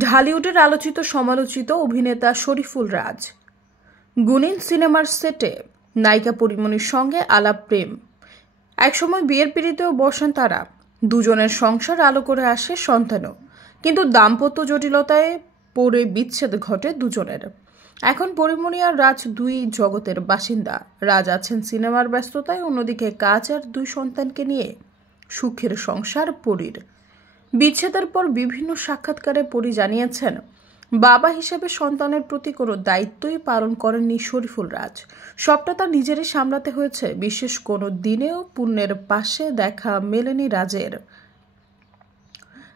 ঢালিউডের আলোচিত সমালোচিত অভিনেতা শরীফুল রাজ গুনিন সিনেমার সেটে নায়িকা পরীমনির সঙ্গে আলাপ প্রেম। একসময় বিয়ের পিঁড়িতেও বসেন তারা। দুজনের সংসার আলো করে আসে সন্তানও, কিন্তু দাম্পত্য জটিলতায় পড়ে বিচ্ছেদ ঘটে দুজনের। এখন পরীমনি আর রাজ দুই জগতের বাসিন্দা। রাজ আছেন সিনেমার ব্যস্ততায়, অন্যদিকে কাজ আর দুই সন্তানকে নিয়ে সুখের সংসার পরীর। বিচ্ছেদের পর বিভিন্ন সাক্ষাৎকারে পরী জানিয়েছেন, বাবা হিসেবে সন্তানের প্রতি কোনো দায়িত্বই পালন করেননি শরীফুল রাজ। সবটা তার নিজেরই সামলাতে হয়েছে। বিশেষ কোনো দিনেও পুণ্যের পাশে দেখা মেলেনি রাজের।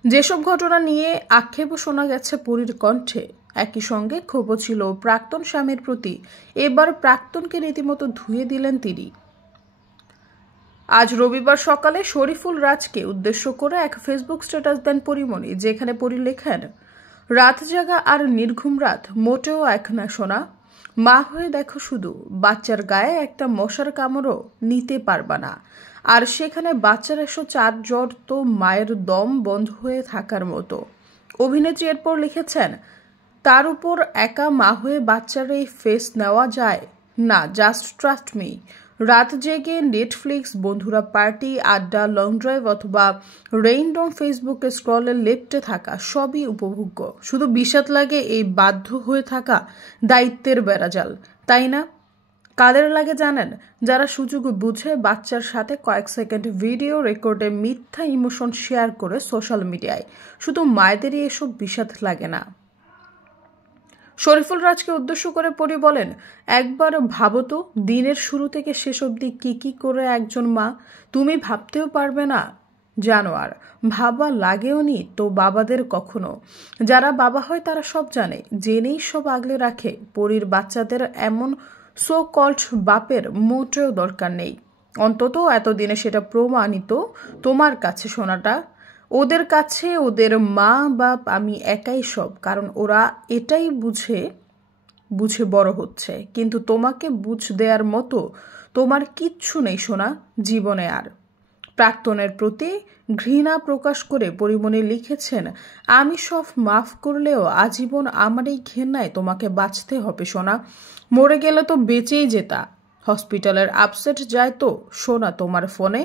যেসব ঘটনা নিয়ে আক্ষেপও শোনা গেছে পরীর কণ্ঠে, একই সঙ্গে ক্ষোভও ছিল প্রাক্তন স্বামীর প্রতি। এবার প্রাক্তনকে রীতিমতো ধুয়ে দিলেন তিনি। আজ রবিবার সকালে শরীফুল রাজকে উদ্দেশ্য করে এক ফেসবুক স্ট্যাটাস দেন পরীমনি, যেখানে পরী লেখেন, রাত জাগা আর নির্ঘুম রাত মোটেও এক না সোনা। মা হয়ে দেখো শুধু, বাচ্চার গায়ে একটা মশার কামড়ও নিতে পারবা না। আর সেখানে বাচ্চার 104 জ্বর তো মায়ের দম বন্ধ হয়ে থাকার মতো। অভিনেত্রী এরপর লিখেছেন, তার উপর একা মা হয়ে বাচ্চার এই ফেস নেওয়া যায় না, জাস্ট ট্রাস্ট মি। রাত জেগে নেটফ্লিক্স, বন্ধুরা পার্টি, আড্ডা, লং ড্রাইভ অথবা রেইনডম ফেসবুকে স্ক্রলে লেপ্টে থাকা সবই উপভোগ্য। শুধু বিষাদ লাগে এই বাধ্য হয়ে থাকা দায়িত্বের বেড়াজাল, তাই না? কাদের লাগে জানেন? যারা সুযোগ বুঝে বাচ্চার সাথে কয়েক সেকেন্ড ভিডিও রেকর্ডে মিথ্যা ইমোশন শেয়ার করে সোশ্যাল মিডিয়ায়। শুধু মায়েদেরই এসব বিষাদ লাগে না। শরীফুল রাজকে উদ্দেশ্য করে পরী বলেন, একবার ভাবো তো, দিনের শুরু থেকে শেষ অবধি কি করে একজন মা। তুমি ভাবতেও পারবে না। জানোয়ার ভাবা লাগেও নি তো বাবাদের কখনো। যারা বাবা হয় তারা সব জানে, জেনেই সব আগলে রাখে। পরীর বাচ্চাদের এমন সো কল্ড বাপের মোটেও দরকার নেই। অন্তত এতদিনে সেটা প্রমাণিত তোমার কাছে শোনাটা। ওদের কাছে ওদের মা বাপ আমি একাই সব, কারণ ওরা এটাই বুঝে বড় হচ্ছে। কিন্তু তোমাকে বুঝ দেওয়ার মতো তোমার কিচ্ছু নেই সোনা জীবনে আর। প্রাক্তনের প্রতি ঘৃণা প্রকাশ করে পরীমনি লিখেছেন, আমি সব মাফ করলেও আজীবন আমার এই ঘৃণায় তোমাকে বাঁচতে হবে সোনা। মরে গেলে তো বেঁচেই যেতা। হসপিটালের আপসেট যায় তো সোনা তোমার ফোনে।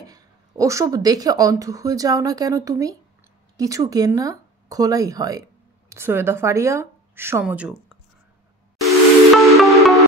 ওসব দেখে অন্ধ হয়ে যাও না কেন তুমি? কিছু ঘেন্না খোলাই হয়। সৈয়দা ফারিয়া, সমযুগ।